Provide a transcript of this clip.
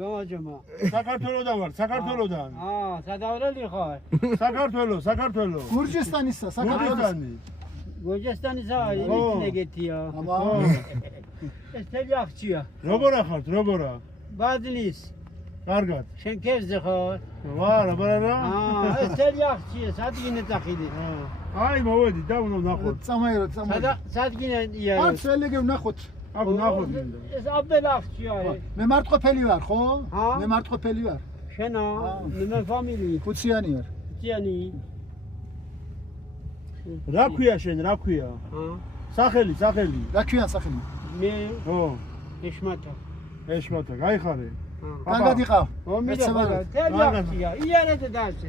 გამარჯობა. საქართველოდან ვარ, საქართველოდან. სადავრელი ხარ? საქართველო. გურჯისტანისა, საქართველოს. გურჯისტანისა ეგეთია. ეს თელი ახჩია. როგორ ახართ, როგორა? ბადლის. კარგად. შენ ქერზე ხარ? ვარ, აბარა. ეს თელი ახჩია, სადგინე წახიდი. აი, მოვედი და უნდა ვნახოთ. წამაერო. სადგინეია. არ წელეგე ვნახოთ. აქ ვნახოთ მინდა. ეს აბელ ახჩია. მე მარტყოფელი ვარ, ხო? მე მარტყოფელი ვარ. შენა, მე ფამილი. ხუთიანი ვარ. ხუთიანი. რა ქვია შენ, რა ქვია? სახელი. რა ქვია სახელი? მე ხო. ეშმატა. გაიხარე. კარგად იყავ. თელი ახჩია. იარეთ და ასე.